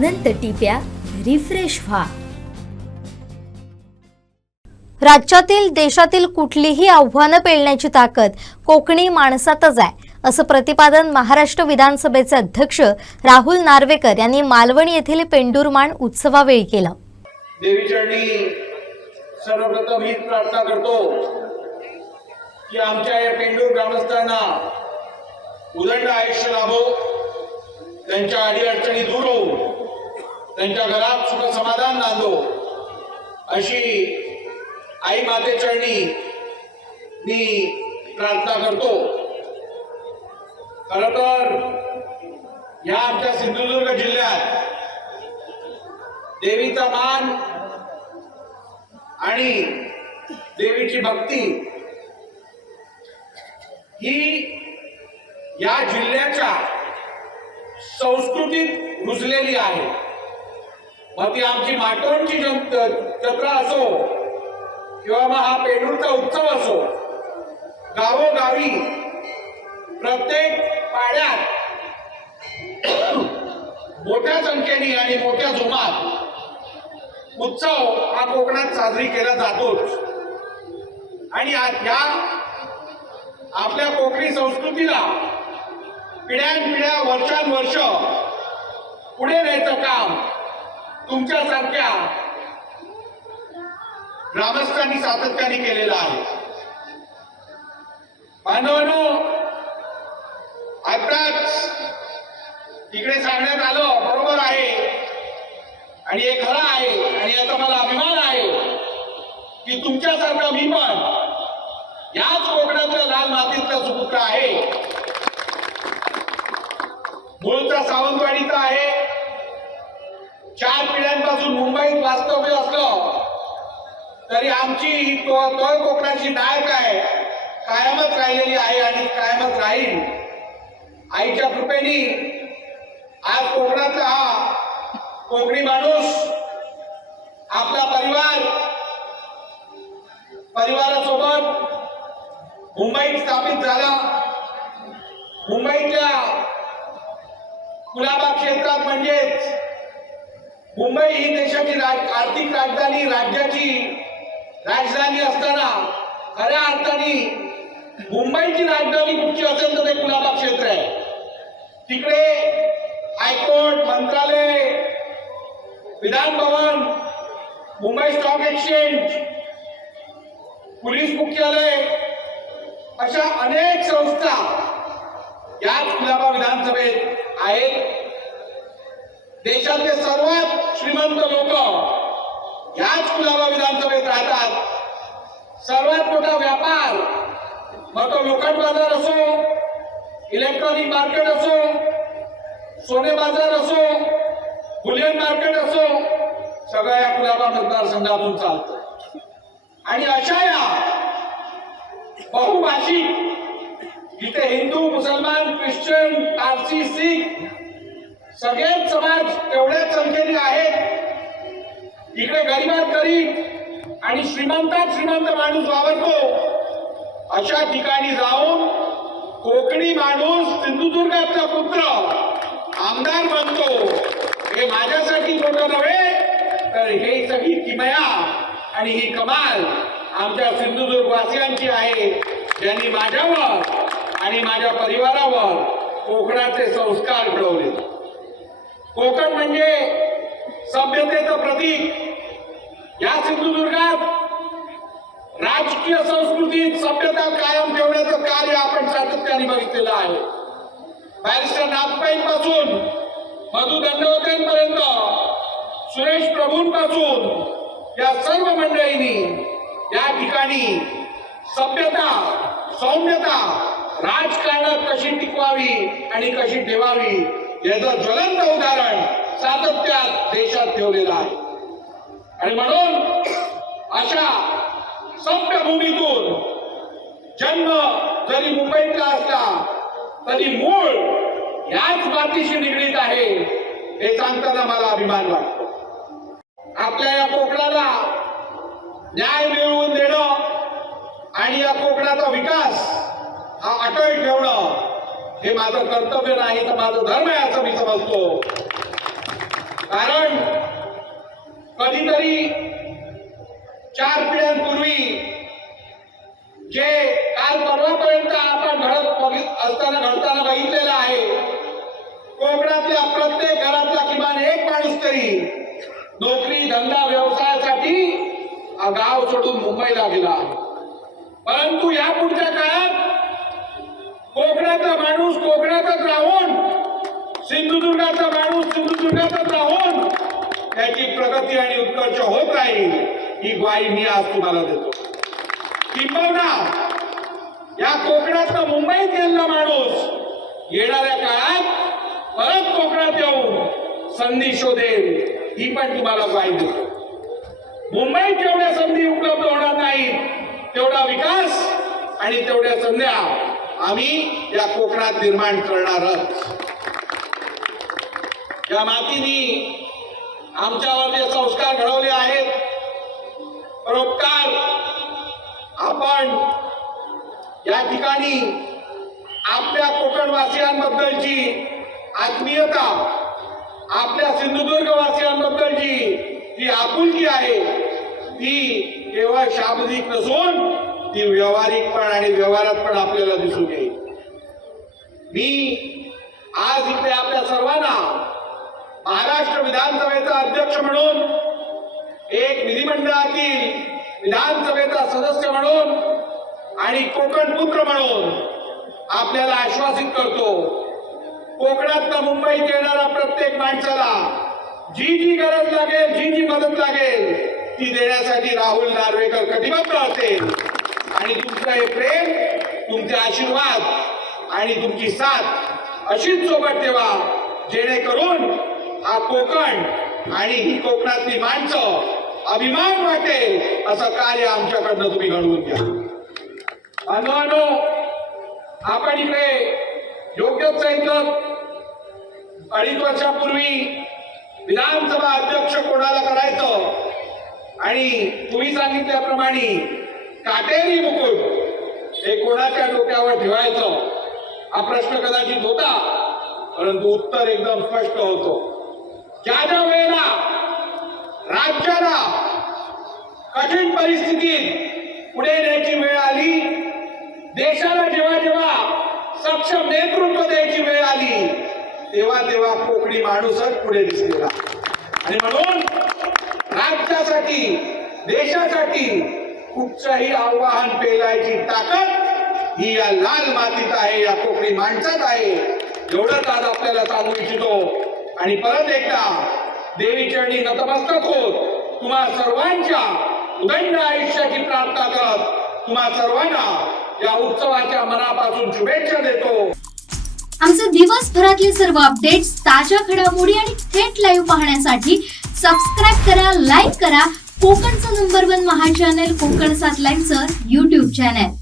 अनंत टिप्या refresh व्हा। राज्यातील देशातील कुठलीही आव्हानं पेलण्याची ताकद कोकणी माणसातच आहे, असं प्रतिपादन महाराष्ट्र विधानसभेचे अध्यक्ष राहुल नार्वेकर यांनी मालवण येथील पेंडुरमाण उत्सवावेळी केलं। देवीचरणी सर्वप्रथम ही प्रार्थना करतो की आमच्या या पेंडूर ग्रामस्थांना उदंड आयुष्य लाभो, त्यांच्या अडीअडचणी दूर होऊन त्यांच्या घरात सुख समाधान नांदो, अशी आई मातेचरणी मी प्रार्थना करतो। खरं तर या आमच्या सिंधुदुर्ग जिल्ह्यात देवीचा मान आणि देवीची भक्ती ही या जिल्ह्याच्या संस्कृतीत रुजलेली आहे। मग ती आमची माटोळची जत्रा असो किंवा मग हा पेंडूरचा उत्सव असो, गावोगावी प्रत्येक पाड्यात मोठ्या संख्येने आणि मोठ्या जोमात उत्सव हा कोकणात साजरी केला जातोच। आणि या आपल्या कोकणी संस्कृतीला पिढ्यानपिढ्या वर्षानुवर्ष पुढे न्यायचं काम तुमच्यासारख्या ग्रामस्थांनी सातत्याने केलेलं आहे। बांधवांनो, आताच इकडे सांगण्यात आलं बरोबर आहे आणि हे खरं आहे आणि याचा मला अभिमान आहे की तुमच्यासारखा मी पण याच कोकणातल्या लाल मातीतला सुपुत्र आहे। मूळचा सावंतवाडीचा आहे, 4 पिढ्यांपासून मुंबईत वास्तव्य असलं तरी आमची तोय कोकणाची डाळ काय कायमच राहिलेली आहे आणि कायमच राहील। आईच्या कृपेने आज कोकणातला हा कोकणी माणूस आपला परिवारासोबत मुंबईत स्थापित झाला। मुंबईतल्या कुलाबा क्षेत्रात म्हणजेच मुंबई ही देशाची आर्थिक राजधानी, राज्याची राजधानी असताना खऱ्या अर्थाने मुंबईची राजधानी कुठची असेल तर ते कुलाबा क्षेत्र आहे। तिकडे हायकोर्ट, मंत्रालय, Vidhan Bhavan, Mumbai stock exchange, police मुख्यालय अशा अनेक संस्था याच कुलाबा विधानसभेत आहेत। देशातले सर्वात श्रीमंत लोक याच कुलाबा विधानसभेत राहतात। सर्वात मोठा व्यापार, मग तो लोखंड बाजार असो, इलेक्ट्रॉनिक मार्केट असो, सोने बाजार असो, बुलियन मार्केट असो, सगळ्या या कुलाबा मतदारसंघातून चालतं। आणि अशा या बहुभाषिक जिथे हिंदू, मुसलमान, ख्रिश्चन, पारसी, शीख सगळेच समाज तेवढ्याच संख्येने आहेत। इकडे गरीबात गरीब आणि श्रीमंतात श्रीमंत माणूस वावरतो। अशा ठिकाणी जाऊन कोकणी माणूस सिंधुदुर्गाचा पुत्र आमदार बनतो, हे माझ्यासाठी मोठं नव्हे तर हे सगळी किमया आणि ही कमाल आमच्या सिंधुदुर्ग वासियांची आहे, ज्यांनी माझ्यावर आणि माझ्या परिवारावर कोकणाचे संस्कार घडवले। कोकण म्हणजे सभ्यतेचं प्रतीक। या सिंधुदुर्गात राजकीय संस्कृतीत सभ्यता कायम ठेवण्याचं कार्य आपण सातत्याने बघितलेलं आहे। बॅरिस्टर नाथपाईंपासून मधु दंडवतेंपर्यंत, सुरेश प्रभूंपासून या सर्व मंडळींनी या ठिकाणी सभ्यता, सौम्यता राजकारणात कशी टिकवावी आणि कशी ठेवावी याचं ज्वलंत उदाहरण सातत्यात देशात ठेवलेलं आहे। आणि म्हणून अशा सभ्य भूमीतून जन्म जरी मुंबईतला असला तरी मूळ याच मातीशी निगडीत आहे, हे सांगताना मला अभिमान वाटतो। आपल्या या कोकणाला न्याय मिळवून देणं आणि या कोकणाचा विकास हा अटळ ठेवणं हे माझं कर्तव्य नाही तर माझं धर्म आहे असं मी समजतो। कधीतरी 4 पिढ्यांपूर्वी जे काल परवापर्यंत आपण घडताना बघितलेलं आहे, कोकणातल्या प्रत्येक घरातला किमान एक माणूस तरी नोकरी धंदा व्यवसायासाठी गाव सोडून मुंबईला गेला. परंतु या पुढच्या काळात कोकणाचा माणूस कोकणातच राहून, सिंधुदुर्गाचा माणूस सिंधुदुर्गातच राहून त्याची प्रगती आणि उत्कर्ष होत राहील, ही ग्वाही मी आज तुम्हाला देतो. किंबहुना या कोकणातला मुंबईत गेलेला माणूस येणाऱ्या काळात परत कोकणात येऊन संधी शोधेल, ही पण तुम्हाला ग्वाही देतो. मुंबईत जेवढ्या संधी उपलब्ध होणार नाहीत तेवढा विकास आणि तेवढ्या संध्या आम्ही या कोकणात निर्माण करणारच. या मातीने आमच्यावर जे संस्कार घडवले आहेत, परोपकार, आपण या ठिकाणी आपल्या कोकणवासियांबद्दलची आत्मीयता, आपल्या सिंधुदुर्गवासियांबद्दलची जी आपुलकी आहे ती केवळ शाब्दिक नसून ती व्यावहारिक पण आणि व्यवहारात पण आपल्याला दिसून येईल. मी आज इथे आपल्या सर्वांना महाराष्ट्र विधानसभेचा अध्यक्ष म्हणून, एक विधिमंडळातील विधानसभेचा सदस्य म्हणून आणि कोकण पुत्र म्हणून आपल्याला आश्वासित करतो, कोकणातनं मुंबईत येणाऱ्या प्रत्येक माणसाला जी जी गरज लागेल, जी जी मदत लागेल ती देण्यासाठी राहुल नार्वेकर कटिबद्ध असेल. आणि तुमचं हे प्रेम, तुमचे आशीर्वाद आणि तुमची साथ अशीच सोबत ठेवा, जेणेकरून हा कोकण आणि ही कोकणातली माणसं अभिमान वाटेल असं कार्य आमच्याकडनं तुम्ही घडवून घ्या. बांधवांनो, आपण इकडे योग्यच सांगितलं, 2.5 वर्षापूर्वी विधानसभा अध्यक्ष कोणाला करायचं आणि तुम्ही सांगितल्याप्रमाणे काटेरी मुकुट हे कोणाच्या डोक्यावर ठेवायचं हा प्रश्न कदाचित होता, परंतु उत्तर एकदम स्पष्ट होतं. ज्या ज्या वेळेला राज्याला कठीण परिस्थितीत पुढे नेण्याची वेळ आली, देशाला जेव्हा जेव्हा सक्षम नेतृत्व द्यायची वेळ आली, तेव्हा तेव्हा कोकणी माणूसच पुढे दिसलेला. आणि म्हणून राज्यासाठी, देशासाठी कुठचंही आव्हान पेलायची ताकद ही या लाल मातीत आहे, या कोकणी माणसात आहे. एवढंच आज आपल्याला सांगू इच्छितो. आणि परत एकदा देवी चरणी नतमस्तक होत तुम्हा सर्वांच्या उदंड आयुष्याची प्रार्थना करत तुम्हा सर्वांना या उत्सवाच्या मनापासून शुभेच्छा देतो. आमचे दिवसभरातले सर्व अपडेट्स, ताज्या घडामोडी आणि थेट लाईव्ह पाहण्यासाठी सबस्क्राईब करा, लाईक करा कोकणचं नंबर 1 महा चॅनल कोकण 7 लाईव्हचं YouTube चॅनल.